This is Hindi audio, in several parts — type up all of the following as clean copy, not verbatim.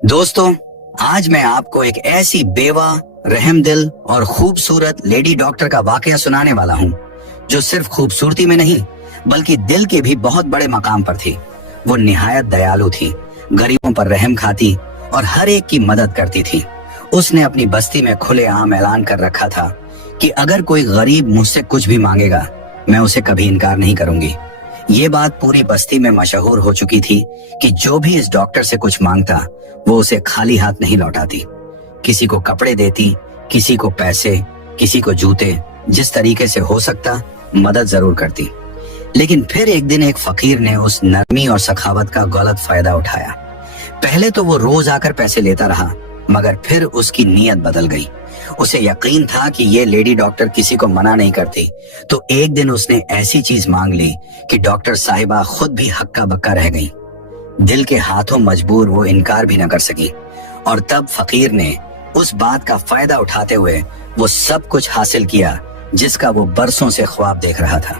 दोस्तों, आज मैं आपको एक ऐसी बेवा, रहमदिल और खूबसूरत लेडी डॉक्टर का वाकया सुनाने वाला हूँ जो सिर्फ खूबसूरती में नहीं बल्कि दिल के भी बहुत बड़े मकाम पर थी। वो निहायत दयालु थी, गरीबों पर रहम खाती और हर एक की मदद करती थी। उसने अपनी बस्ती में खुलेआम ऐलान कर रखा था कि अगर कोई गरीब मुझसे कुछ भी मांगेगा, मैं उसे कभी इनकार नहीं करूंगी। ये बात पूरी बस्ती में मशहूर हो चुकी थी कि जो भी इस डॉक्टर से कुछ मांगता वो उसे खाली हाथ नहीं लौटाती। किसी को कपड़े देती, किसी को पैसे, किसी को जूते, जिस तरीके से हो सकता मदद जरूर करती। लेकिन फिर एक दिन एक फकीर ने उस नरमी और सखावत का गलत फायदा उठाया। पहले तो वो रोज आकर पैसे लेता रहा, मगर फिर उसकी नीयत बदल गई। उसे यकीन था कि ये लेडी डॉक्टर किसी को मना नहीं करती, तो एक दिन उसने ऐसी चीज मांग ली कि डॉक्टर साहिबा खुद भी हक्का बक्का रह गई। दिल के हाथों मजबूर वो इनकार भी न कर सकी, और तब फकीर ने उस बात का फायदा उठाते हुए वो सब कुछ हासिल किया जिसका वो बरसों से ख्वाब देख रहा था।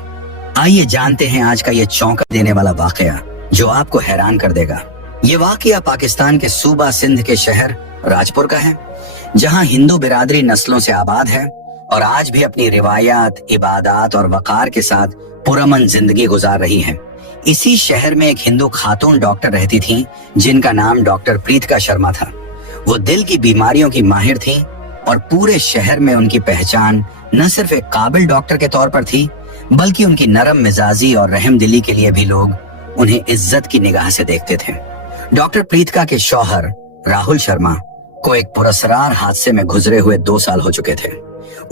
आइए जानते हैं आज का ये चौंका देने वाला वाकया जो आपको हैरान कर देगा। ये वाकया पाकिस्तान के सूबा सिंध के शहर राजपुर का है, जहां हिंदू बिरादरी नस्लों से आबाद है और आज भी अपनी रिवायात, इबादत और वकार के साथ पुरअमन जिंदगी गुजार रही है। इसी शहर में एक हिंदू खातून डॉक्टर रहती थी जिनका नाम डॉक्टर प्रीतिका शर्मा था। वो दिल की बीमारियों की माहिर थी और पूरे शहर में उनकी पहचान न सिर्फ एक काबिल डॉक्टर के तौर पर थी, बल्कि उनकी नरम मिजाजी और रहमदिली के लिए भी लोग उन्हें इज्जत की निगाह से देखते थे। डॉक्टर प्रीतिका के शौहर राहुल शर्मा को एक पुरस्कार हादसे में गुजरे हुए 2 साल हो चुके थे।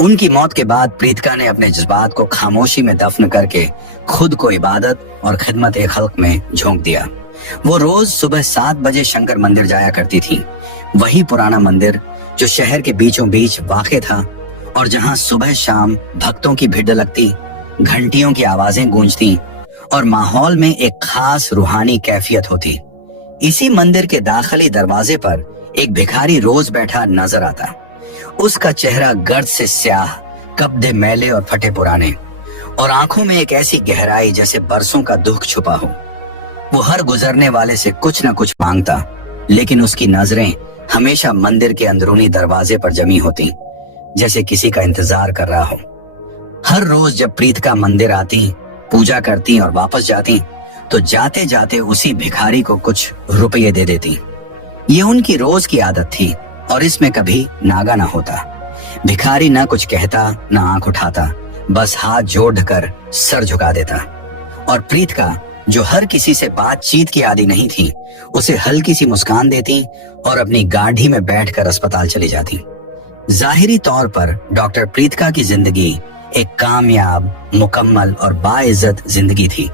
उनकी मौत के बाद प्रीतिका ने अपने जज्बात को खामोशी में दफन करके खुद को इबादत और खिदमत ए खल्क में झोंक दिया। वो रोज सुबह 7 बजे शंकर मंदिर जाया करती थी, वही पुराना मंदिर जो शहर के बीचों बीच वाक़े था और जहां सुबह शाम भक्तों की भीड़ लगती, घंटियों की आवाजें गूंजती और माहौल में एक खास रूहानी कैफियत होती। इसी मंदिर के दाखिली दरवाजे पर एक भिखारी रोज बैठा नजर आता। उसका चेहरा गर्द से स्याह, कपड़े मैले और फटे पुराने, और आंखों में एक ऐसी गहराई जैसे बरसों का दुख छुपा हो। वो हर गुजरने वाले से कुछ न कुछ मांगता, लेकिन उसकी नजरें हमेशा मंदिर के अंदरूनी दरवाजे पर जमी होती, जैसे किसी का इंतजार कर रहा हो। हर रोज जब प्रीतिका मंदिर आती, पूजा करती और वापस जाती, तो जाते जाते उसी भिखारी को कुछ रुपये दे देती। ये उनकी रोज की आदत थी और इसमें कभी नागा ना होता। भिखारी ना कुछ कहता, ना आंख उठाता, बस हाथ जोड़कर सर झुका देता। और प्रीतिका, जो हर किसी से बातचीत की आदी नहीं थी, उसे हल्की सी मुस्कान देती और अपनी गाड़ी में बैठकर अस्पताल चली जाती। जाहिरी तौर पर डॉक्टर प्रीतिका की जिंदगी एक कामयाब, मुकम्मल और बाइज्जत जिंदगी थी।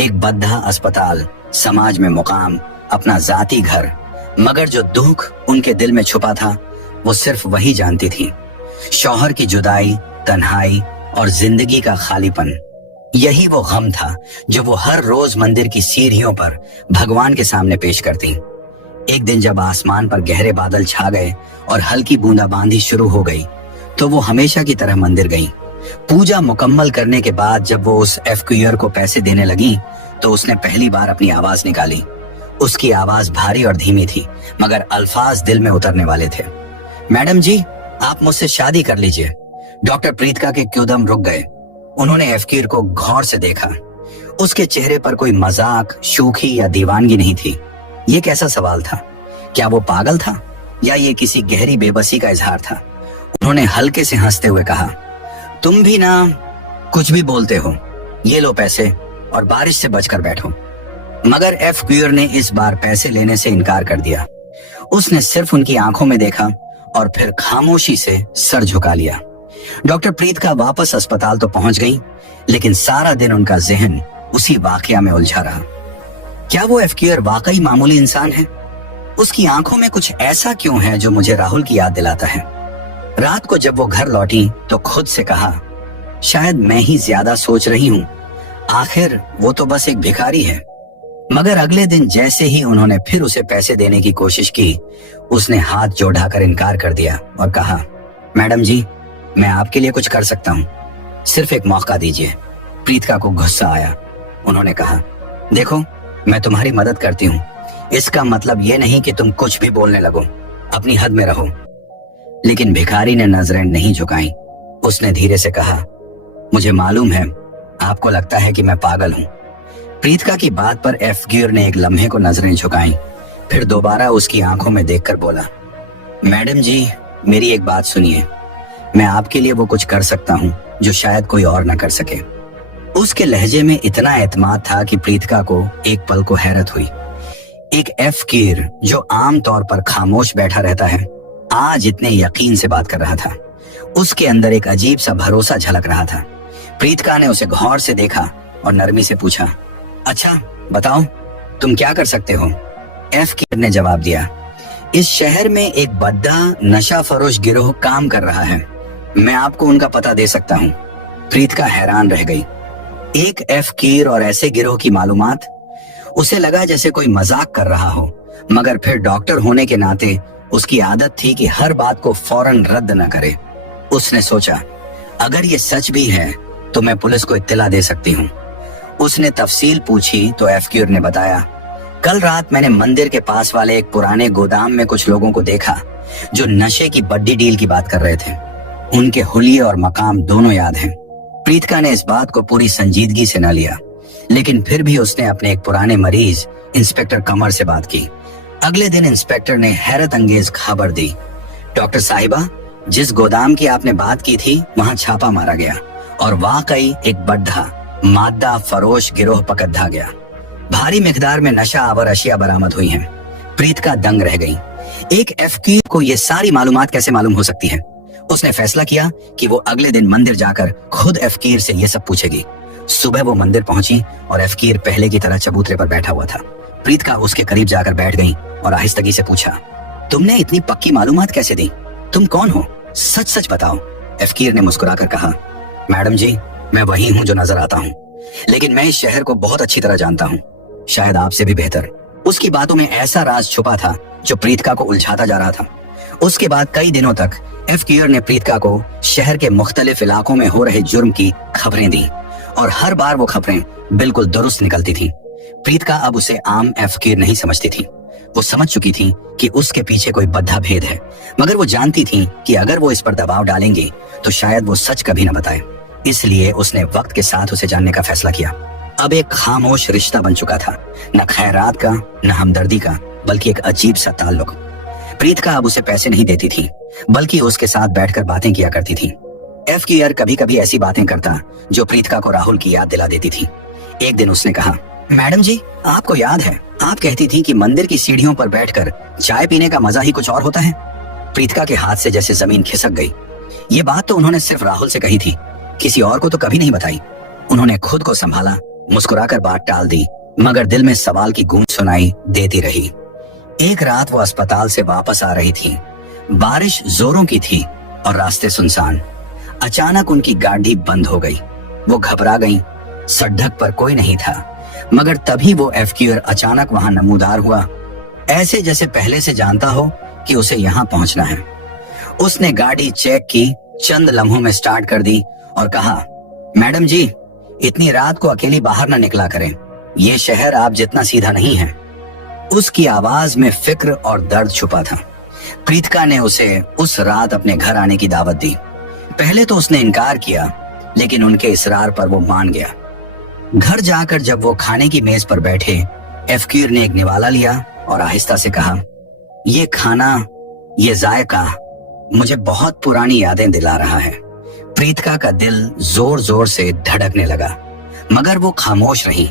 एक बद्धा अस्पताल, समाज में मुकाम, अपना जाती घर, मगर जो दुख उनके दिल में छुपा था वो सिर्फ वही जानती थी। शौहर की जुदाई, तन्हाई और जिंदगी का खालीपन। यही वो गम था जो वो हर रोज मंदिर की सीढ़ियों पर भगवान के सामने पेश करती। एक दिन जब आसमान पर गहरे बादल छा गए और हल्की बूंदाबांदी शुरू हो गई, तो वो हमेशा की तरह मंदिर गई। पूजा मुकम्मल करने के बाद जब वो उस एफक्यूअर को पैसे देने लगी, तो उसने पहली बार अपनी आवाज निकाली। उसकी आवाज भारी और धीमी थी, मगर अल्फाज दिल में उतरने वाले थे। मैडम जी, आप मुझसे शादी कर लीजिए। डॉक्टर प्रीतिका के क्योदम रुक गए। उन्होंने एफक्यूअर को गौर से देखा। उसके चेहरे पर कोई मजाक, शूखी या दीवानगी नहीं थी। ये कैसा सवाल था? क्या वो पागल था या ये किसी गहरी बेबसी का इजहार था? उन्होंने हल्के से हंसते हुए कहा, तुम भी ना कुछ भी बोलते हो। ये लो पैसे और बारिश से बचकर बैठो। मगर एफक्यूअर ने इस बार पैसे लेने से इनकार कर दिया। उसने सिर्फ उनकी आंखों में देखा और फिर खामोशी से सर झुका लिया। डॉक्टर प्रीतिका वापस अस्पताल तो पहुंच गई, लेकिन सारा दिन उनका जहन उसी वाकया में उलझा रहा। क्या वो एफक्यूअर वाकई मामूली इंसान है? उसकी आंखों में कुछ ऐसा क्यों है जो मुझे राहुल की याद दिलाता है? रात को जब वो घर लौटी तो खुद से कहा, शायद मैं ही ज्यादा सोच रही हूँ, आखिर वो तो बस एक भिखारी है। मगर अगले दिन जैसे ही उन्होंने फिर उसे पैसे देने की कोशिश की, उसने हाथ जोड़कर इनकार कर दिया और कहा, मैडम जी, मैं आपके लिए कुछ कर सकता हूँ, सिर्फ एक मौका दीजिए। प्रीतिका को गुस्सा आया। उन्होंने कहा, देखो, मैं तुम्हारी मदद करती हूँ, इसका मतलब ये नहीं कि तुम कुछ भी बोलने लगो, अपनी हद में रहो। लेकिन भिखारी ने नजरें नहीं झुकाई। उसने धीरे से कहा, मुझे मालूम है आपको लगता है कि मैं पागल हूं। प्रीतिका की बात पर एफ गियर ने एक लम्हे को नजरें झुकाई, फिर दोबारा उसकी आंखों में देखकर बोला, मैडम जी मेरी एक बात सुनिए, मैं आपके लिए वो कुछ कर सकता हूं जो शायद कोई और न कर सके। उसके लहजे में इतना एतमाद था कि प्रीतिका को एक पल को हैरत हुई। एक एफ गियर जो आम तौर पर खामोश बैठा रहता है, आज इतने यकीन से बात कर रहा था। उसके अंदर एक अजीब सा भरोसा झलक रहा था। प्रीतिका ने उसे गौर से देखा और नरमी से पूछा, अच्छा बताओ तुम क्या कर सकते हो? एफ गियर ने जवाब दिया, इस शहर में एक बद्दा नशा फरोश गिरोह काम कर रहा है, मैं आपको उनका पता दे सकता हूँ। प्रीतिका हैरान रह गई। एक एफ गियर और ऐसे गिरोह की मालूमात? उसे लगा जैसे कोई मजाक कर रहा हो, मगर फिर डॉक्टर होने के नाते उसकी आदत थी कि हर बात को फौरन रद्द न करे। उसने सोचा, अगर ये सच भी है तो मैं पुलिस को इत्तला दे सकती हूँ। उसने तफसील पूछी तो एफ गियर ने बताया, कल रात मैंने मंदिर के पास वाले एक पुराने गोदाम में कुछ लोगों को देखा जो नशे की बड्डी डील की बात कर रहे थे। उनके हुलिये और मकाम दोनों याद हैं। प्रीतिका ने इस बात को पूरी संजीदगी से न लिया, लेकिन फिर भी उसने अपने एक पुराने मरीज इंस्पेक्टर कमर से बात की। अगले दिन इंस्पेक्टर ने हैरत अंगेज खबर दी, डॉक्टर साहिबा, जिस गोदाम की आपने बात की थी वहां छापा मारा गया और वाकई एक बड्ढा मादा फरोश गिरोह पकड़ा गया। भारी मिकदार में नशा आवर अशिया बरामद हुई हैं। प्रीतिका दंग रह गई। एक एफकीर को ये सारी मालूमात कैसे मालूम हो सकती है? उसने फैसला किया कि वो अगले दिन मंदिर जाकर खुद एफकीर से ये सब पूछेगी। सुबह वो मंदिर पहुंची और एफकीर पहले की तरह चबूतरे पर बैठा हुआ था। प्रीतिका उसके करीब जाकर बैठ गई और आहिस्तगी से पूछा, तुमने इतनी पक्की मालूमात कैसे दी? तुम कौन हो? सच सच बताओ। एफकीर ने मुस्कुराकर कहा, मैडम जी मैं वही हूँ जो नजर आता हूँ, लेकिन मैं इस शहर को बहुत अच्छी तरह जानता हूँ, शायद आपसे भी बेहतर। उसकी बातों में ऐसा राज छुपा था जो प्रीतिका को उलझाता जा रहा था। उसके बाद कई दिनों तक एफकीर ने प्रीतिका को शहर के मुख्तलिफ इलाकों में हो रहे जुर्म की खबरें दी और हर बार वो खबरें बिल्कुल दुरुस्त निकलती थी। प्रीतिका अब उसे आम एफकीर नहीं समझती थी। वो समझ चुकी थी कि उसके पीछे कोई बद्धा भेद है, मगर वो जानती थी कि अगर वो इस पर दबाव डालेंगी तो शायद वो सच कभी न बताए। इसलिए उसने वक्त के साथ उसे जानने का फैसला किया। अब एक खामोश रिश्ता बन चुका था, न खैरात का न हमदर्दी का, बल्कि एक अजीब सा ताल्लुक। प्रीतिका अब उसे पैसे नहीं देती थी, बल्कि उसके साथ बैठकर बातें किया करती थी। एफकीआर कभी कभी ऐसी बातें करता जो प्रीतिका को राहुल की याद दिला देती थी। एक दिन उसने कहा, मैडम जी आपको याद है आप कहती थी कि मंदिर की सीढ़ियों पर बैठकर चाय पीने का मजा ही कुछ और होता है। प्रीतिका के हाथ से जैसे जमीन खिसक गई। ये बात तो उन्होंने सिर्फ राहुल से कही थी, किसी और को तो कभी नहीं बताई। उन्होंने खुद को संभाला, मुस्कुराकर बात टाल दी, मगर दिल में सवाल की गूंज सुनाई देती रही। एक रात वो अस्पताल से वापस आ रही थी। बारिश जोरों की थी और रास्ते सुनसान। अचानक उनकी गाड़ी बंद हो गई। वो घबरा गईं। सड़क पर कोई नहीं था, मगर तभी वो एफक्यूआर अचानक वहां नमूदार हुआ, ऐसे जैसे पहले से जानता हो कि उसे यहाँ पहुंचना है। उसने गाड़ी चेक की, चंद लम्हों में स्टार्ट कर दी और कहा, मैडम जी इतनी रात को अकेली बाहर न निकला करें, ये शहर आप जितना सीधा नहीं है। उसकी आवाज में फिक्र और दर्द छुपा था। प्रीतिका ने उसे उस रात अपने घर आने की दावत दी। पहले तो उसने इनकार किया, लेकिन उनके इसरार पर वो मान गया। घर जाकर जब वो खाने की मेज पर बैठे, एफक्यूआर ने एक निवाला लिया और आहिस्ता से कहा, ये खाना, ये जायका मुझे बहुत पुरानी यादें दिला रहा है। प्रीतिका का दिल जोर जोर से धड़कने लगा, मगर वो खामोश रही।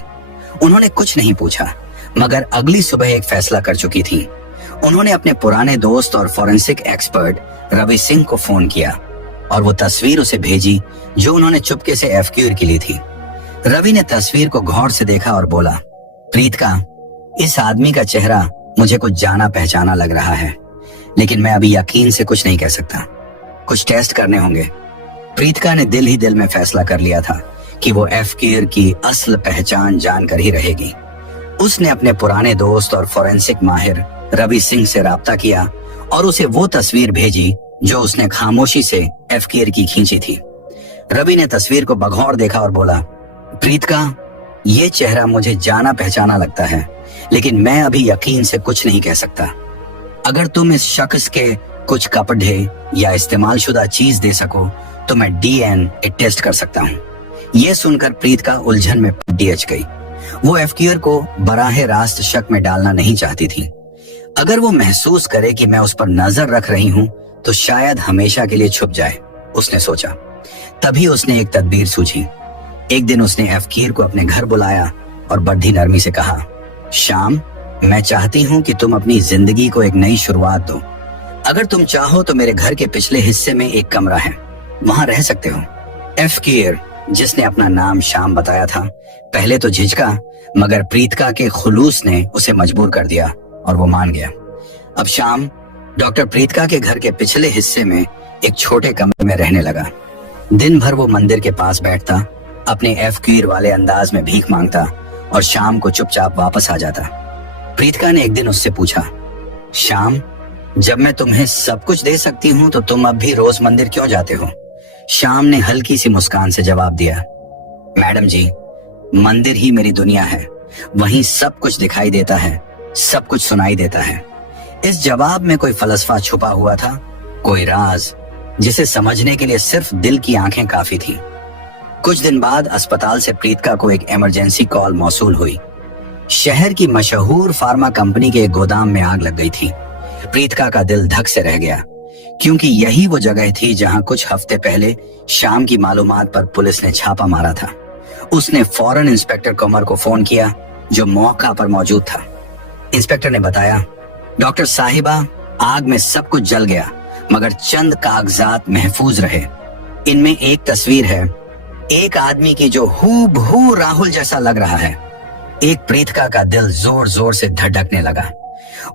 उन्होंने कुछ नहीं पूछा, मगर अगली सुबह एक फैसला कर चुकी थी। उन्होंने अपने पुराने दोस्त और फॉरेंसिक एक्सपर्ट रवि सिंह को फोन किया और वो तस्वीर उसे भेजी जो उन्होंने चुपके से एफक्यूआर के लिए थी। रवि ने तस्वीर को गौर से देखा और बोला, प्रीतिका इस आदमी का चेहरा मुझे कुछ जाना पहचाना लग रहा है, लेकिन मैं अभी यकीन से कुछ नहीं कह सकता, कुछ टेस्ट करने होंगे। प्रीतिका ने दिल ही दिल में फैसला कर लिया था कि वो एफक्यूआर की असल पहचान जानकर ही रहेगी। उसने अपने पुराने दोस्त और फॉरेंसिक माहिर रवि सिंह से राब्ता किया और उसे वो तस्वीर भेजी जो उसने खामोशी से एफक्यूआर की खींची थी। रवि ने तस्वीर को बघौर देखा और बोला, प्रीतिका ये चेहरा मुझे जाना पहचाना लगता है, लेकिन मैं अभी यकीन से कुछ नहीं कह सकता। अगर तुम इस शख्स के कुछ कपड़े या इस्तेमाल शुदा चीज दे सको तो मैं डीएनए टेस्ट कर सकता हूँ। ये सुनकर प्रीत का उलझन में पट्टी अच गई। वो एफक्यूर को बराह रास्त शक में डालना नहीं चाहती थी। अगर वो महसूस करे कि मैं उस पर नजर रख रही हूँ तो शायद हमेशा के लिए छुप जाए, उसने सोचा। तभी उसने एक तदबीर सूझी। एक दिन उसने एफकीर को अपने घर बुलाया और बड़ी नरमी से कहा, शाम, मैं चाहती हूँ कि तुम अपनी जिंदगी को एक नई शुरुआत दो। अगर तुम चाहो तो मेरे घर के पिछले हिस्से में एक कमरा है, वहां रह सकते हो। एफकीर, जिसने अपना नाम शाम बताया था, पहले तो झिझका, मगर प्रीतिका के खुलूस ने उसे मजबूर कर दिया और वो मान गया। अब शाम डॉक्टर प्रीतिका के घर के पिछले हिस्से में एक छोटे कमरे में रहने लगा। दिन भर वो मंदिर के पास बैठता, अपने एफक्यूर वाले अंदाज में भीख मांगता और शाम को चुपचाप वापस आ जाता। प्रीतिका ने एक दिन उससे पूछा, शाम, जब मैं तुम्हें सब कुछ दे सकती हूँ तो तुम अब भी रोज मंदिर क्यों जाते हो? शाम ने हल्की सी मुस्कान से जवाब दिया, मैडम जी, मंदिर ही मेरी दुनिया है, वहीं सब कुछ दिखाई देता है, सब कुछ सुनाई देता है। इस जवाब में कोई फलसफा छुपा हुआ था, कोई राज जिसे समझने के लिए सिर्फ दिल की आंखें काफी थी। कुछ दिन बाद अस्पताल से प्रीतिका को एक इमरजेंसी कॉल मौसूल हुई। शहर की मशहूर फार्मा कंपनी के एक गोदाम में आग लग गई थी। प्रीतिका का दिल धक से रह गया, क्योंकि यही वो जगह थी जहां कुछ हफ्ते पहले शाम की मालूमात पर पुलिस ने छापा मारा था। उसने फौरन इंस्पेक्टर कमर को फोन किया, जो मौका पर मौजूद था। इंस्पेक्टर ने बताया, डॉक्टर साहिबा, आग में सब कुछ जल गया, मगर चंद कागजात महफूज रहे। इनमें एक तस्वीर है, एक आदमी की जो हूबहू राहुल जैसा लग रहा है। एक प्रीतिका का दिल जोर जोर से धड़कने लगा।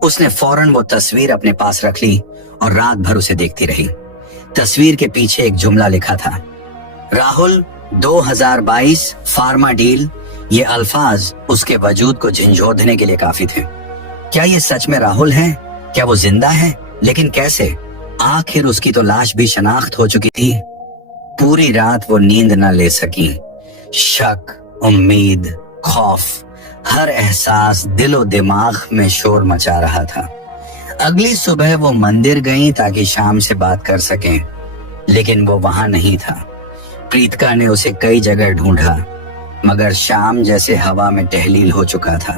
उसने फौरन वो तस्वीर अपने पास रख ली और रात भर उसे देखती रही। तस्वीर के पीछे एक जुमला लिखा था, राहुल 2022 फार्मा डील। ये अल्फाज उसके वजूद को झंझोर देने के लिए काफी थे। क्या ये सच में राहुल है? क्या वो जिंदा है? लेकिन कैसे? आखिर उसकी तो लाश भी शनाख्त हो चुकी थी। पूरी रात वो नींद न ले सकी। शक, उम्मीद, खौफ, हर एहसास दिलो दिमाग में शोर मचा रहा था। अगली सुबह वो मंदिर गई ताकि शाम से बात कर सकें, लेकिन वो वहां नहीं था। प्रीतिका ने उसे कई जगह ढूंढा, मगर शाम जैसे हवा में टहलील हो चुका था।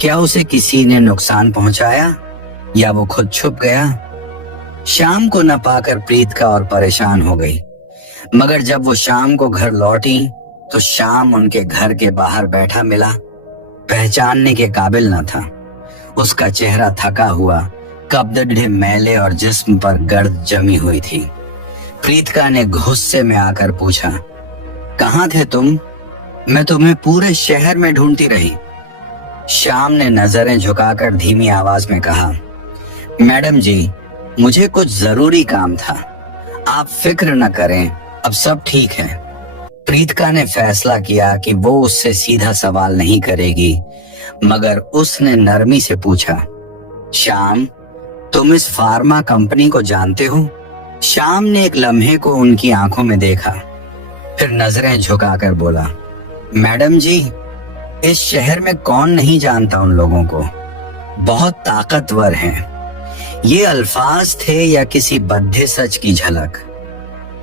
क्या उसे किसी ने नुकसान पहुंचाया या वो खुद छुप गया? शाम को न पाकर प्रीतिका और परेशान हो गई, मगर जब वो शाम को घर लौटी तो शाम उनके घर के बाहर बैठा मिला। पहचानने के काबिल न था। उसका चेहरा थका हुआ, कपड़े मैले और जिस्म पर गर्द जमी हुई थी। प्रीतिका ने गुस्से में आकर पूछा, कहाँ थे तुम? मैं तुम्हें पूरे शहर में ढूंढती रही। शाम ने नजरें झुकाकर धीमी आवाज में कहा, मैडम जी, मुझे कुछ जरूरी काम था। आप फिक्र न करें, अब सब ठीक है। प्रीतिका ने फैसला किया कि वो उससे सीधा सवाल नहीं करेगी, मगर उसने नरमी से पूछा, शाम, तुम इस फार्मा कंपनी को जानते हो? शाम ने एक लम्हे को उनकी आंखों में देखा, फिर नजरें झुकाकर बोला, मैडम जी, इस शहर में कौन नहीं जानता उन लोगों को, बहुत ताकतवर हैं। ये अल्फाज थे या किसी बद्धे सच की झलक?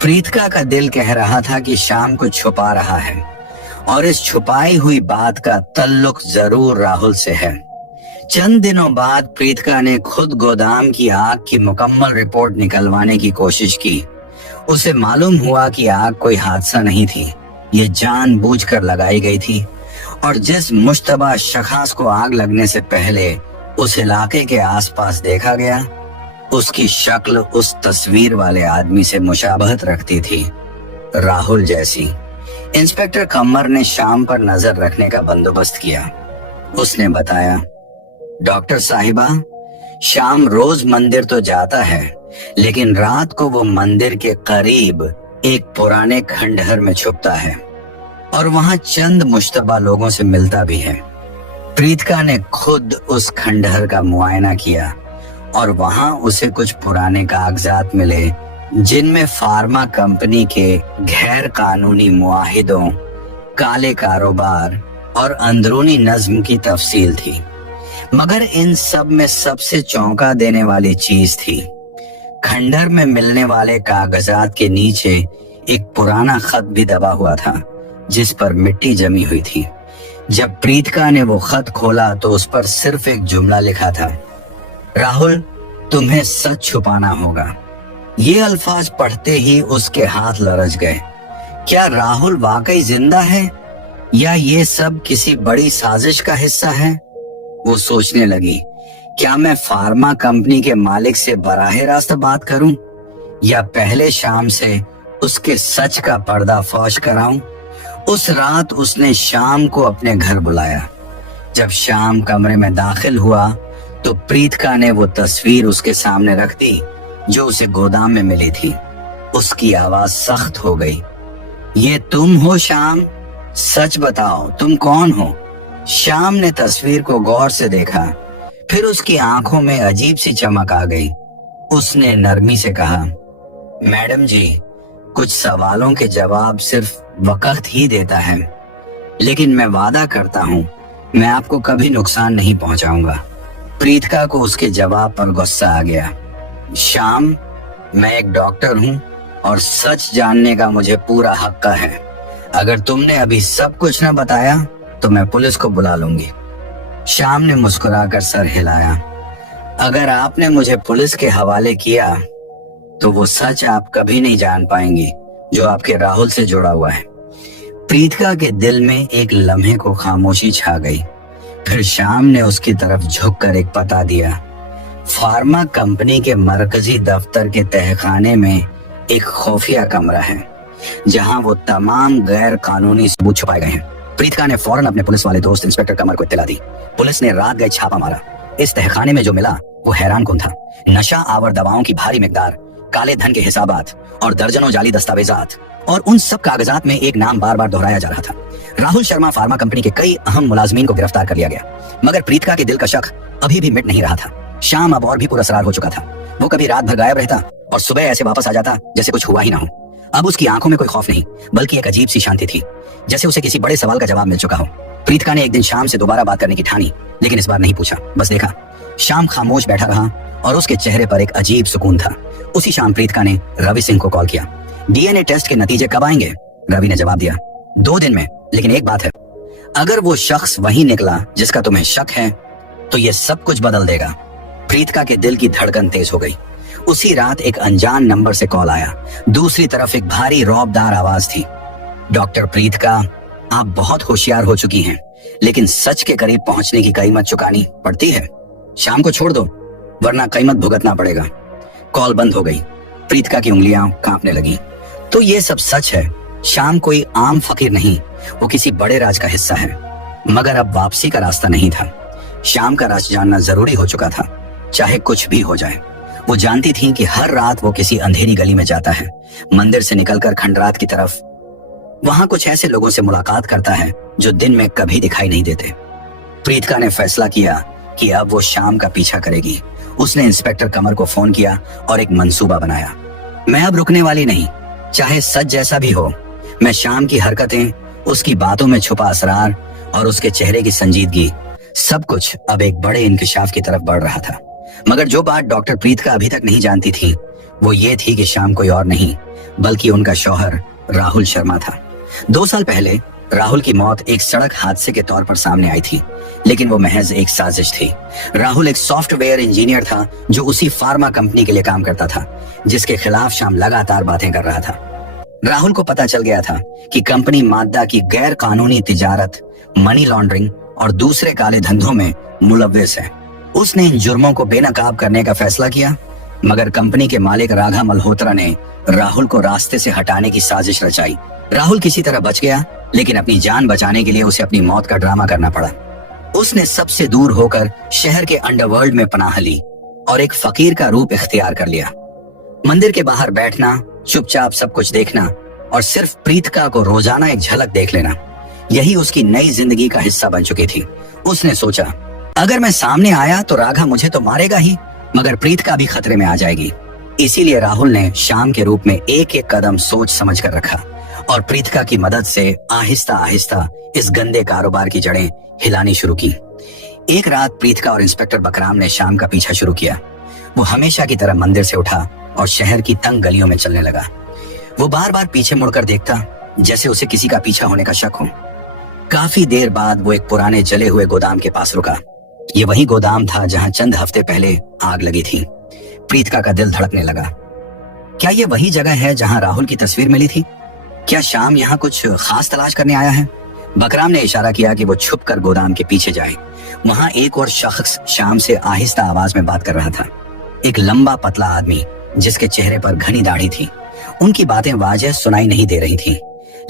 प्रीतिका का दिल कह रहा था कि शाम को छुपा रहा है और इस छुपाई हुई बात का तल्लुक जरूर राहुल से है। चंद दिनों बाद प्रीतिका ने खुद गोदाम की आग की मुकम्मल रिपोर्ट निकलवाने की कोशिश की। उसे मालूम हुआ कि आग कोई हादसा नहीं थी, ये जानबूझकर लगाई गई थी, और जिस मुश्तबा शख्स को आग लगने से पहले उस इलाके के आसपास देखा गया, उसकी शक्ल उस तस्वीर वाले आदमी से मुशाबहत रखती थी, राहुल जैसी। इंस्पेक्टर कमर ने शाम पर नजर रखने का बंदोबस्त किया। उसने बताया, डॉक्टर साहिबा, शाम रोज मंदिर तो जाता है, लेकिन रात को वो मंदिर के करीब एक पुराने खंडहर में छुपता है और वहां चंद मुश्तबा लोगों से मिलता भी है। प्रीतिका ने खुद उस खंडहर का मुआयना किया और वहां उसे कुछ पुराने कागजात मिले, जिनमें फार्मा कंपनी के गैर कानूनी मुआहिदों, काले कारोबार और अंदरूनी नज्म की तफसील थी। मगर इन सब में सबसे चौंका देने वाली चीज थी, खंडहर में मिलने वाले कागजात के नीचे एक पुराना खत भी दबा हुआ था जिस पर मिट्टी जमी हुई थी। जब प्रीतिका ने वो खत खोला तो उस पर सिर्फ एक जुमला लिखा था, राहुल तुम्हें सच छुपाना होगा। ये अल्फाज पढ़ते ही उसके हाथ लरझ गए। क्या राहुल वाकई जिंदा है या ये सब किसी बड़ी साजिश का हिस्सा है? वो सोचने लगी, क्या मैं फार्मा कंपनी के मालिक से बराह रास्त बात करूं या पहले शाम से उसके सच का पर्दाफाश कराऊं? उस रात उसने शाम को अपने घर बुलाया। जब शाम कमरे में दाखिल हुआ तो प्रीतिका ने वो तस्वीर उसके सामने रख दी जो उसे गोदाम में मिली थी। उसकी आवाज सख्त हो गई। ये तुम हो शाम? सच बताओ तुम कौन हो? शाम ने तस्वीर को गौर से देखा, फिर उसकी आंखों में अजीब सी चमक आ गई। उसने नरमी से कहा, मैडम जी, कुछ सवालों के जवाब सिर्फ वक्त ही देता है, लेकिन मैं वादा करता हूँ मैं आपको कभी नुकसान नहीं पहुंचाऊंगा। प्रीतिका को उसके जवाब पर गुस्सा आ गया। शाम, मैं एक डॉक्टर हूँ और सच जानने का मुझे पूरा हक है। अगर तुमने अभी सब कुछ न बताया तो मैं पुलिस को बुला लूंगी। शाम ने मुस्कुराकर सर हिलाया। अगर आपने मुझे पुलिस के हवाले किया तो वो सच आप कभी नहीं जान पाएंगी जो आपके राहुल से जुड़ा हुआ है। प्रीतिका के दिल में एक लम्हे को खामोशी छा गई। फिर शाम ने उसकी तरफ झुककर एक पता दिया। फार्मा कंपनी के मरकजी दफ्तर के तहखाने में एक खुफिया कमरा है जहां वो तमाम गैर कानूनी सबूत छुपाए गए हैं। प्रीतिका ने फौरन अपने पुलिस वाले दोस्त इंस्पेक्टर कमर को इत्तला दी। पुलिस ने रात गए छापा मारा। इस तहखाने में जो मिला वो हैरान कुन था। नशा आवर दवाओं की भारी मिकदार, काले धन के हिसाबात और दर्जनों जाली दस्तावेजात, और उन सब कागजात में एक नाम बार बार दोहराया जा रहा था। राहुल शर्मा। फार्मा कंपनी के कई अहम मुलाजमीन को गिरफ्तार कर लिया गया, मगर प्रीतिका के दिल का शक अभी भी मिट नहीं रहा था। शाम अब और भी पुरस्कार हो चुका था। वो कभी रात भर गायब रहता और सुबह ऐसे वापस आ जाता जैसे कुछ हुआ ही ना हो। अब उसकी आंखों में कोई खौफ नहीं, बल्कि एक अजीब सी शांति थी, जैसे उसे किसी बड़े सवाल का जवाब मिल चुका हो। प्रीतिका ने एक दिन शाम से दोबारा बात करने की ठानी, लेकिन इस बार नहीं पूछा, बस देखा। शाम खामोश बैठा रहा और उसके चेहरे पर एक अजीब सुकून था। उसी शाम प्रीतिका ने रवि सिंह को कॉल किया। डीएनए टेस्ट के नतीजे कब आएंगे? रवि ने जवाब दिया, 2 दिन में, लेकिन एक बात है, अगर वो शख्स वही निकला जिसका तुम्हें शक है तो ये सब कुछ बदल देगा। प्रीतिका के दिल की धड़कन तेज हो गई। उसी रात एक अनजान नंबर से कॉल आया। दूसरी तरफ एक भारी रौबदार आवाज थी, डॉक्टर प्रीतिका, आप बहुत होशियार हो चुकी हैं, लेकिन सच के करीब पहुंचने की कीमत चुकानी पड़ती है। शाम को छोड़ दो वरना कीमत भुगतना पड़ेगा। कॉल बंद हो गई। प्रीतिका की उंगलियां कांपने लगी। तो ये सब सच है। शाम कोई आम फकीर नहीं, वो किसी बड़े राज का हिस्सा है। मगर अब वापसी का रास्ता नहीं था। शाम का राज जानना जरूरी हो चुका था, चाहे कुछ भी हो जाए। वो जानती थी कि हर रात वो किसी अंधेरी गली में जाता है, मंदिर से निकलकर खंडरात की तरफ। वहां कुछ ऐसे लोगों से मुलाकात करता है जो दिन में कभी दिखाई नहीं देते। प्रीतिका ने फैसला किया कि अब वो शाम का पीछा करेगी। उसने इंस्पेक्टर कमर को फोन किया और एक मंसूबा बनाया। मैं अब रुकने वाली नहीं, चाहे सच जैसा भी हो। मैं शाम की हरकतें, उसकी बातों में छुपा असरार और उसके चेहरे की संजीदगी, सब कुछ अब एक बड़े इंकिशाफ की तरफ बढ़ रहा था। मगर जो बात डॉक्टर प्रीतिका अभी तक नहीं जानती थी वो ये थी कि शाम कोई और नहीं बल्कि उनका शौहर राहुल शर्मा था। 2 साल पहले राहुल की मौत एक सड़क हादसे के तौर पर सामने आई थी, लेकिन वो महज एक साजिश थी। राहुल एक सॉफ्टवेयर इंजीनियर था जो उसी फार्मा कंपनी के लिए काम करता था जिसके खिलाफ शाम लगातार बातें कर रहा था। राहुल को पता चल गया था कि कंपनी मादा की गैर कानूनी तिजारत, मनी लॉन्ड्रिंग और दूसरे काले धंधों में मुलव्विस है। उसने इन जुर्मों को बेनकाब करने का फैसला किया, मगर कंपनी के मालिक राघा मल्होत्रा ने राहुल को रास्ते से हटाने की साजिश रचाई। राहुल किसी तरह बच गया, लेकिन अपनी जान बचाने के लिए उसे अपनी मौत का ड्रामा करना पड़ा। उसने सबसे दूर होकर शहर के अंडरवर्ल्ड में पनाह ली और एक फकीर का रूप इख्तियार कर लिया। मंदिर के बाहर बैठना, चुपचाप सब कुछ देखना और सिर्फ प्रीतिका को रोजाना एक झलक देख लेना, यही उसकी नई जिंदगी का हिस्सा बन चुकी थी। उसने सोचा, अगर मैं सामने आया तो राघा मुझे तो मारेगा ही, मगर प्रीतिका भी खतरे में आ जाएगी। इसीलिए राहुल ने शाम के रूप में एक एक कदम सोच समझ कर रखा और प्रीतिका की मदद से आहिस्ता आहिस्ता इस गंदे कारोबार की जड़ें हिलानी शुरू की। एक रात प्रीतिका और इंस्पेक्टर बकराम ने शाम का पीछा शुरू किया। वो हमेशा की तरह मंदिर से उठा और शहर की तंग गलियों में चलने लगा। वो बार बार पीछे मुड़कर देखता, जैसे उसे किसी का पीछा होने का शक हो। काफी देर बाद वो एक पुराने जले हुए गोदाम के पास रुका। ये वही गोदाम था जहां चंद हफ्ते पहले आग लगी थी। प्रीतिका का दिल धड़कने लगा। क्या ये वही जगह है जहां राहुल की तस्वीर मिली थी? क्या श्याम यहाँ कुछ खास तलाश करने आया है? बकराम ने इशारा किया कि वो छुपकर गोदाम के पीछे जाए। वहां एक और शख्स श्याम से आहिस्ता आवाज में बात कर रहा था। एक लंबा पतला आदमी जिसके चेहरे पर घनी दाढ़ी थी। उनकी बातें वाज़ेह सुनाई नहीं दे रही थी,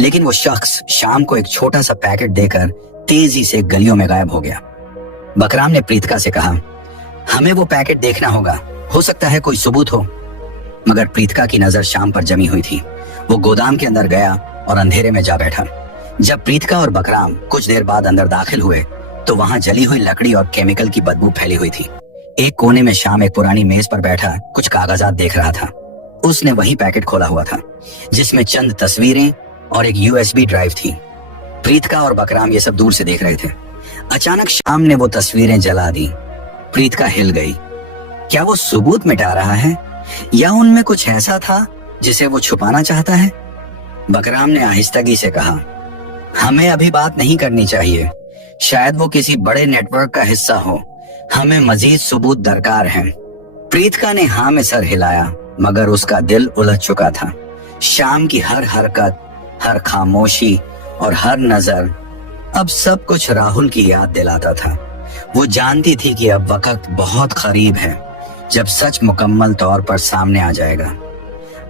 लेकिन वो शख्स श्याम को एक छोटा सा पैकेट देकर तेजी से गलियों में गायब हो गया। बकराम ने प्रीतिका से कहा, हमें वो पैकेट देखना होगा, हो सकता है कोई सबूत हो। मगर प्रीतिका की नजर श्याम पर जमी हुई थी। वो गोदाम के अंदर गया और अंधेरे में जा बैठा। जब प्रीतिका और बकराम कुछ देर बाद अंदर दाखिल हुए तो वहां जली हुई लकड़ी और केमिकल की बदबू फैली हुई थी। एक कोने में श्याम एक पुरानी मेज पर बैठा कुछ कागजात देख रहा था। उसने वही पैकेट खोला हुआ था जिसमें चंद तस्वीरें और एक यूएसबी ड्राइव थी। प्रीतिका और बकराम ये सब दूर से देख रहे थे। अचानक श्याम ने वो तस्वीरें जला दी। प्रीतिका हिल गई। क्या वो सबूत मिटा रहा है या उनमें कुछ ऐसा था जिसे वो छुपाना चाहता है? बकराम ने आहिस्तगी से कहा, हमें अभी बात नहीं करनी चाहिए। शायद वो किसी बड़े नेटवर्क का हिस्सा हो। हमें मजीद सबूत दरकार हैं। प्रीतिका ने हाँ में सर हिलाया, मगर उसका दिल उलझ चुका था। श्याम की हर हरकत, हर खामोशी और हर नजर अब सब कुछ राहुल की याद दिलाता था। वो जानती थी कि अब वक्त बहुत करीब है जब सच मुकम्मल तौर पर सामने आ जाएगा।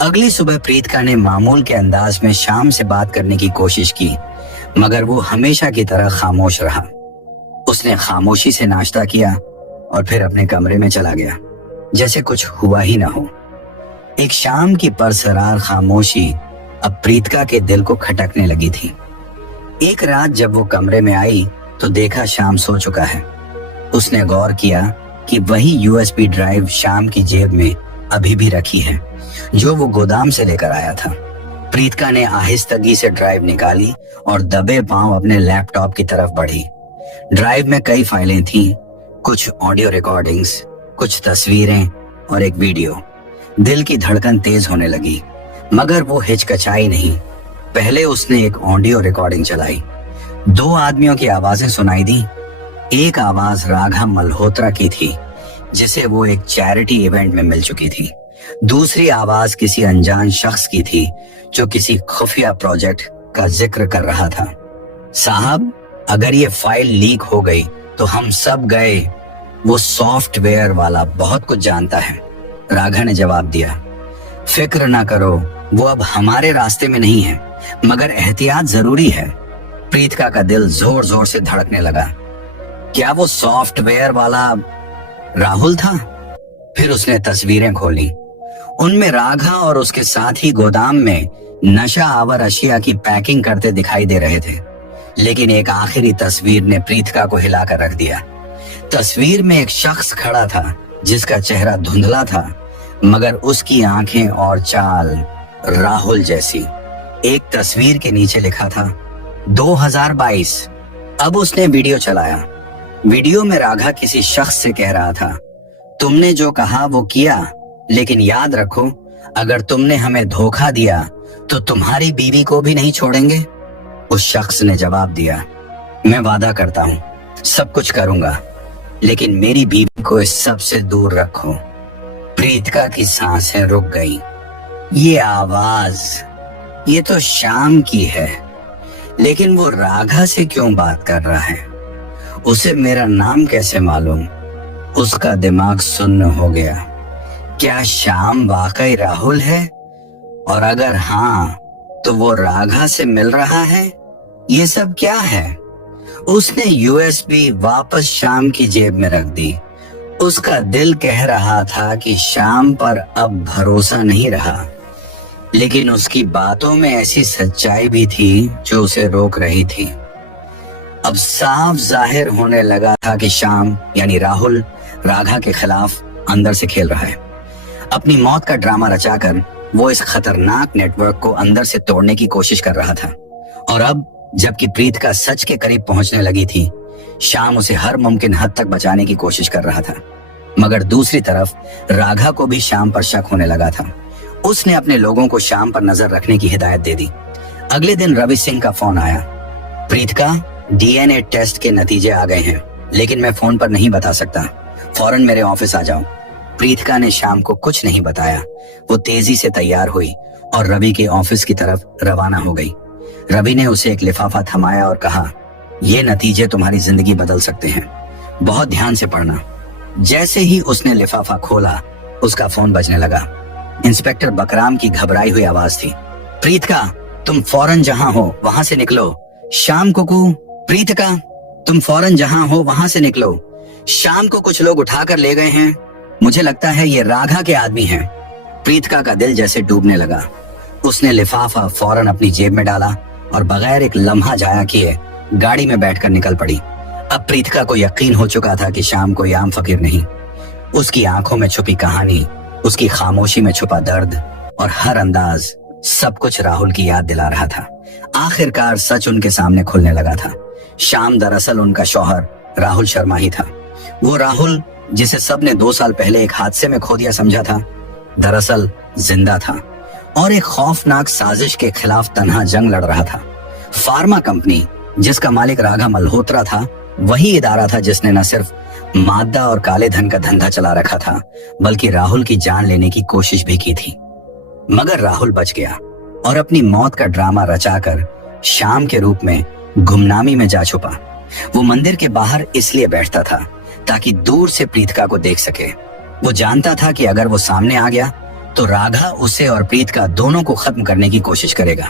अगली सुबह प्रीतिका ने मामूल के अंदाज में श्याम से बात करने की कोशिश की, मगर वो हमेशा की तरह खामोश रहा। उसने खामोशी से नाश्ता किया और फिर अपने कमरे में चला गया, जैसे कुछ हुआ ही ना हो। एक शाम की परसरार खामोशी अब प्रीतिका के दिल को खटकने लगी थी। एक रात जब वो कमरे में आई तो देखा श्याम सो चुका है। उसने गौर किया कि वही यूएसबी ड्राइव श्याम की जेब में अभी भी रखी है, जो वो गोदाम से लेकर आया था। प्रीतिका ने आहिस्तगी से ड्राइव निकाली और दबे पांव अपने लैपटॉप की तरफ बढ़ी। ड्राइव में कई फाइलें थीं, कुछ ऑडियो रिकॉर्डिंग्स, कुछ तस्वीरें और एक वीडियो। दिल की धड़कन तेज होने लगी, मगर वो हिचकिचाई नहीं। पहले उसने एक ऑडियो रिकॉर्डिंग चलाई। 2 आदमियों की आवाजें सुनाई दी। एक आवाज राघा मल्होत्रा की थी, जिसे वो एक चैरिटी इवेंट में मिल चुकी थी। दूसरी आवाज किसी अनजान शख्स की थी जो किसी खुफिया प्रोजेक्ट का जिक्र कर रहा था। साहब, अगर ये फाइल लीक हो गई तो हम सब गए। वो सॉफ्टवेयर वाला बहुत कुछ जानता है, राघा ने जवाब दिया। फिक्र ना करो, वो अब हमारे रास्ते में नहीं है, मगर एहतियात जरूरी है। प्रीतिका का दिल जोर जोर से धड़कने लगा। क्या वो सॉफ्टवेयर वाला राहुल था? फिर उसने तस्वीरें खोली। उनमें राघा और उसके साथी गोदाम में नशा आवर अशिया की पैकिंग करते दिखाई दे रहे थे। लेकिन एक आखिरी तस्वीर ने प्रीतिका को हिलाकर रख दिया। तस्वीर में एक शख्स खड़ा था जिसका चेहरा धुंधला था, मगर उसकी आंखें और चाल राहुल जैसी। एक तस्वीर के नीचे लिखा था 2022। अब उसने वीडियो चलाया। वीडियो में राघा किसी शख्स से कह रहा था, तुमने जो कहा वो किया, लेकिन याद रखो, अगर तुमने हमें धोखा दिया तो तुम्हारी बीवी को भी नहीं छोड़ेंगे। उस शख्स ने जवाब दिया, मैं वादा करता हूँ सब कुछ करूंगा, लेकिन मेरी बीवी को इस सब से दूर रखो। प्रीतिका की सांसें रुक गईं। ये आवाज, ये तो श्याम की है, लेकिन वो राघा से क्यों बात कर रहा है? उसे मेरा नाम कैसे मालूम? उसका दिमाग सुन्न हो गया। क्या श्याम वाकई राहुल है? और अगर हाँ, तो वो राघा से मिल रहा है? ये सब क्या है? उसने यूएसबी वापस श्याम की जेब में रख दी। उसका दिल कह रहा था कि श्याम पर अब भरोसा नहीं रहा, लेकिन उसकी बातों में ऐसी सच्चाई भी थी जो उसे रोक रही थी। अब साफ जाहिर होने लगा था कि श्याम यानी राहुल राघा के खिलाफ अंदर से खेल रहा है। अपनी मौत का ड्रामा रचाकर वो इस खतरनाक नेटवर्क को अंदर से तोड़ने की कोशिश कर रहा था। और अब जबकि प्रीत का सच के करीब पहुंचने लगी थी, श्याम उसे हर मुमकिन हद तक बचाने की कोशिश कर रहा था। मगर दूसरी तरफ राघा को भी श्याम पर शक होने लगा था। उसने अपने लोगों को श्याम पर नजर रखने की हिदायत दे दी। अगले दिन रवि सिंह का फोन आया। प्रीत का डीएनए टेस्ट के नतीजे आ गए हैं, लेकिन मैं फोन पर नहीं बता सकता। फौरन मेरे ऑफिस आ जाओ। प्रीतिका ने श्याम को कुछ नहीं बताया। वो तेजी से तैयार हुई और रवि के ऑफिस की तरफ रवाना हो गई। रवि ने उसे एक लिफाफा थमाया और कहा, ये नतीजे तुम्हारी जिंदगी बदल सकते हैं, बहुत ध्यान से पढ़ना। जैसे ही उसने लिफाफा खोला, उसका फोन बजने लगा। इंस्पेक्टर बकराम की घबराई हुई आवाज थी। प्रीतिका, तुम फौरन जहां हो वहां से निकलो। श्याम को प्रीतिका, तुम फौरन जहां हो वहां से निकलो। श्याम को कुछ लोग उठाकर ले गए हैं। मुझे लगता है ये राघा के आदमी हैं। प्रीतिका का दिल जैसे डूबने लगा। उसने लिफाफा फौरन अपनी जेब में डाला और बगैर एक लम्हा जाया किए गाड़ी में बैठकर निकल पड़ी। अब प्रीतिका को यकीन हो चुका था कि श्याम कोई आम फकीर नहीं। उसकी आंखों में छुपी कहानी, उसकी खामोशी में छुपा दर्द और हर अंदाज, सब कुछ राहुल की याद दिला रहा था। आखिरकार सच उनके सामने खुलने लगा था। श्याम दरअसल उनका शौहर राहुल शर्मा ही था। वो राहुल जिसे सबने 2 साल पहले एक हादसे में खो दिया समझा था, दरअसल जिंदा था और एक खौफनाक साजिश के खिलाफ तन्हा जंग लड़ रहा था। फार्मा कंपनी जिसका मालिक राघा मल्होत्रा था, वही इदारा था जिसने न सिर्फ मादा और काले धन का धंधा चला रखा था, बल्कि राहुल की जान लेने की कोशिश भी की थी। मगर राहुल बच गया और अपनी मौत का ड्रामा रचाकर श्याम के रूप में गुमनामी में जा छुपा। वो मंदिर के बाहर इसलिए बैठता था ताकि दूर से प्रीतिका को देख सके। वो जानता था कि अगर वो सामने आ गया तो राघा उसे और प्रीतिका दोनों को खत्म करने की कोशिश करेगा।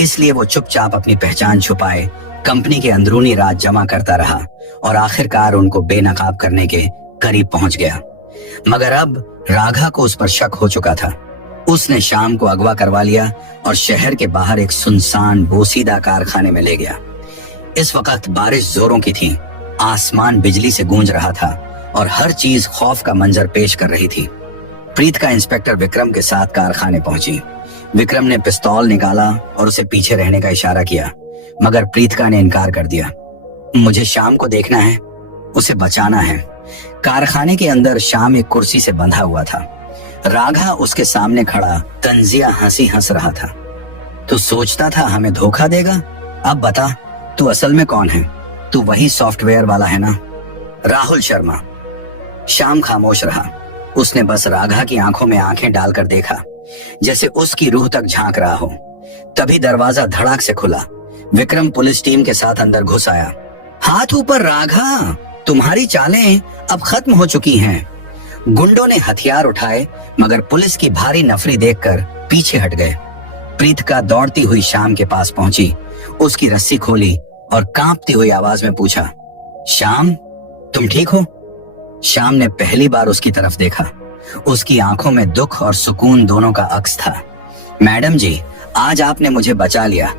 इसलिए वो चुपचाप अपनी पहचान छुपाए कंपनी के अंदरूनी राज जमा करता रहा और आखिरकार उनको बेनकाब करने के करीब पहुंच गया। मगर अब राघा को उस पर शक हो चुका था। उसने श्याम को अगवा करवा लिया और शहर के बाहर एक सुनसान बोसीदा कारखाने में ले गया। इस वक्त बारिश जोरों की थी, आसमान बिजली से गूंज रहा था और हर चीज खौफ का मंजर पेश कर रही थी। प्रीतिका इंस्पेक्टर विक्रम के साथ कारखाने पहुंची। विक्रम ने पिस्तौल निकाला और उसे पीछे रहने का इशारा किया, मगर प्रीतिका ने इनकार कर दिया। मुझे श्याम को देखना है, उसे बचाना है। कारखाने के अंदर श्याम एक कुर्सी से बंधा हुआ था। राघा उसके सामने खड़ा तंजिया हंसी हंस रहा था। तू सोचता था हमें धोखा देगा? अब बता, तू असल में कौन है? तू वही सॉफ्टवेयर वाला है ना, राहुल शर्मा। श्याम खामोश रहा। उसने बस राघा की आंखों में आंखें डालकर देखा, जैसे उसकी रूह तक झांक रहा हो। तभी दरवाजा धड़ाक से खुला। विक्रम पुलिस टीम के साथ अंदर घुस आया। हाथ ऊपर राघा, तुम्हारी चालें अब खत्म हो चुकी हैं। गुंडों ने हथियार उठाए, मगर पुलिस की भारी नफरी देखकर पीछे हट गए। प्रीतिका दौड़ती हुई श्याम के पास पहुंची, उसकी रस्सी खोली और कांपती हुई आवाज में पूछा, श्याम, तुम ठीक हो? श्याम ने पहली बार उसकी तरफ देखा। उसकी आंखों में दुख और सुकून दोनों का अक्स था। मैडम जी, आज आपने मुझे बचा लिया।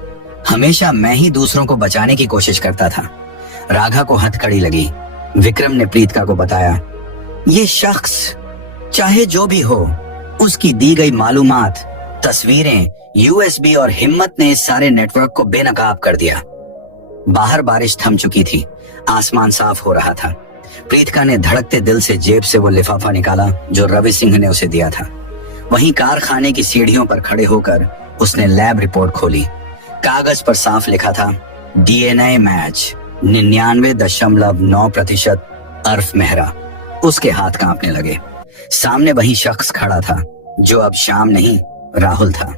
हमेशा मैं ही दूसरों को बचाने की कोशिश करता था। राघा को हथकड़ी लगी। विक्रम ने प्रीतिका को बताया, ये शख्स चाहे जो भी हो, उसकी दी गई मालूमात, तस्वीरें, यूएसबी और हिम्मत ने इस सारे नेटवर्क को बेनकाब कर दिया। बाहर बारिश थम चुकी थी, आसमान साफ हो रहा था। प्रीतिका ने धड़कते दिल से जेब से वो लिफाफा निकाला जो रवि सिंह ने उसे दिया था। वहीं कारखाने की सीढ़ियों पर खड़े होकर उसने लैब रिपोर्ट खोली। कागज पर साफ लिखा था, डीएनए मैच 99.9% अर्फ मेहरा। उसके हाथ कांपने लगे। सामने वही शख्स खड़ा था जो अब श्याम नहीं, राहुल था।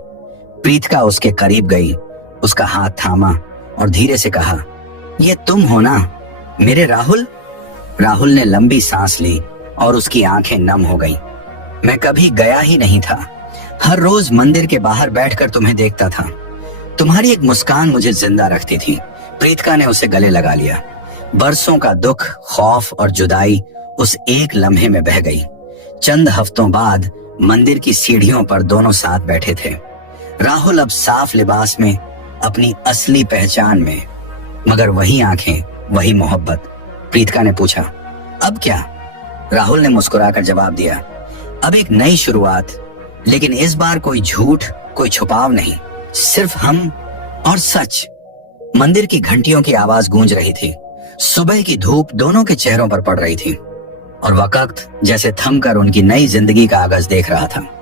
प्रीतिका उसके करीब गई, उसका हाथ थामा और धीरे से कहा, ये तुम हो ना मेरे राहुल? राहुल ने लंबी सांस ली और उसकी आंखें नम हो गईं। मैं कभी गया ही नहीं था। हर रोज मंदिर के बाहर बैठकर तुम्हें देखता था। तुम्हारी एक मुस्कान मुझे जिंदा रखती थी। प्रीतिका ने उसे गले लगा लिया। बरसों का दुख, खौफ और जुदाई उस एक लम्हे में बह गई। चंद हफ्तों बाद मंदिर की सीढ़ियों पर दोनों साथ बैठे थे। राहुल अब साफ लिबास में, अपनी असली पहचान में, मगर वही आंखें, वही मोहब्बत। प्रीतिका ने पूछा, अब क्या? राहुल ने मुस्कुराकर जवाब दिया, अब एक नई शुरुआत, लेकिन इस बार कोई झूठ, कोई छुपाव नहीं, सिर्फ हम और सच। मंदिर की घंटियों की आवाज गूंज रही थी। सुबह की धूप दोनों के चेहरों पर पड़ रही थी और वक्त जैसे थमकर उनकी नई जिंदगी का आगाज देख रहा था।